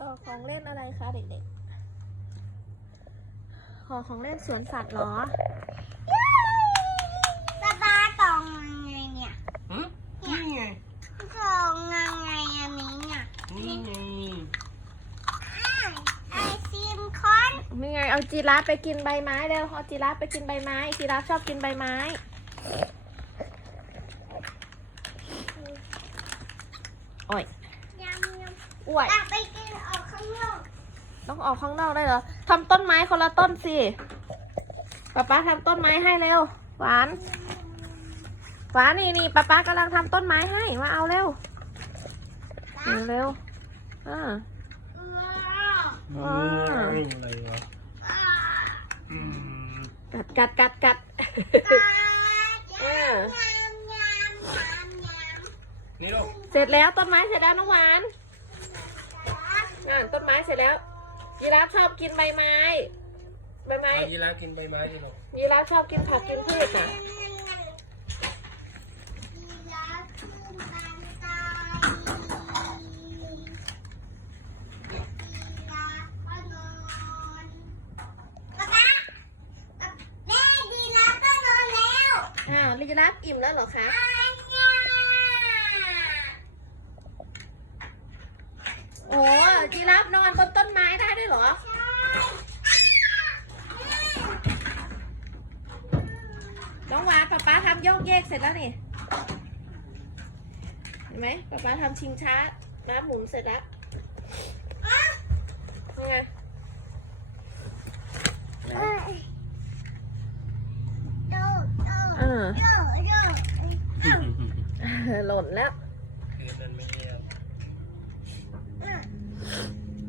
ต่อของเล่นอะไรคะเด็กๆ ขอของเล่นสวนสัตว์เหรอป้าป้าตองยังไงเนี่ยหืมนี่ไงตองยังไงอะมิ้งอะนี่ไงอ้าวไอซิมคอนมีไงเอาจีราฟไปกินใบไม้เร็วเอาจีราฟไปกินใบไม้ จีราฟชอบกินใบไม้โอ้ยยำยำอ้วยอยากไปกินออก ข้างนอกต้องออกข้างนอกได้เหรอทำต้นไม้คนละต้นสิป๊าป๊าทำต้นไม้ให้เร็ว หวาน หวานนี่นี่ป๊าป๊ากำลังทำต้นไม้ให้มาเอาเร็วเร็วเร็วอ่าว้าวอ่าอะไรวะอ่าอืมกัดกัดกัดกัดยำยำยำยำยำนี่ลูกเสร็จแล้วต้นไม้เสร็จแล้วน้องหวานอ่าต้นไม้ เสร็จแล้ว ยีราฟชอบกินใบไม้ใบไม้เอายีราฟกินใบไม้ดิลูกยีราฟชอบกินผักกินพืชอะอ้าวยีราฟอิ่มแล้วเหรอคะ โอ้ยีราฟนอนบนต้นไม้ได้ด้วยเหรอ น้องหวานป๊าป๊าทำโยกเยกเสร็จแล้วนี่ เห็นไหมป๊าป๊าทำชิงช้าน้ำหมุนเสร็จแล้วยังไงเออหล่นแล้ว คือมันไม่เรียบ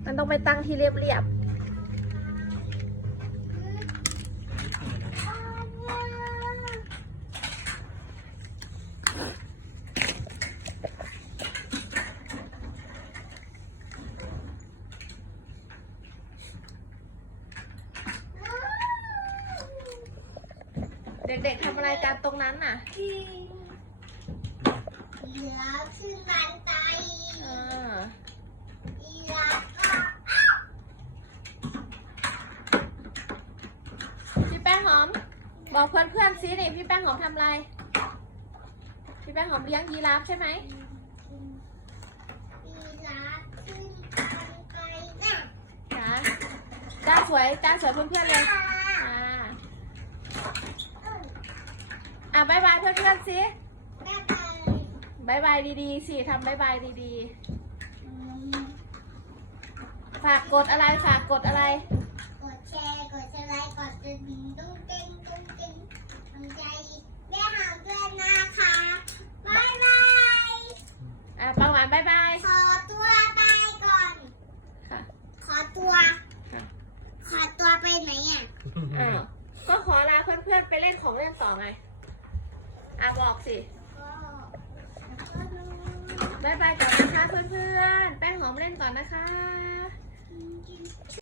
มันต้องไปตั้งที่เรียบๆ เด็กๆทำอะไรกันตรงนั้นน่ะแล้วขึ้นบันไดเออ แล้วก็ พี่แป้งหอม บอกเพื่อนๆซินี่พี่แป้งหอมทำอะไร พี่แป้งหอมเลี้ยงยีราฟใช่ไหมแล้วขึ้นบันไดน่ะจ้าจ้าสวยจ้าสวยเพื่อนๆเลยอ่าอะบายบายเพื่อนๆสิบ๊ายบายบายบายดีๆสิทำบายบายดีๆ ฝากกดอะไรฝากกดอะไร กดแชร์ กดสไลค์กดกระดิ่งตุ้งติ้งตุ้งติ้งทำใจแม่หางเพื่อนนะคะบ๊ายบาย อะปังหวานบายบาย ขอตัวไปก่อน ค่ะ ขอตัว ค่ะ ขอตัวไปไหน อ้าวก็ขอลาเพื่อนๆไปเล่นของเล่นต่อไง อะบอกสิบายบายก่อนนะคะเพื่อนๆแป้งหอมเล่นก่อนนะคะ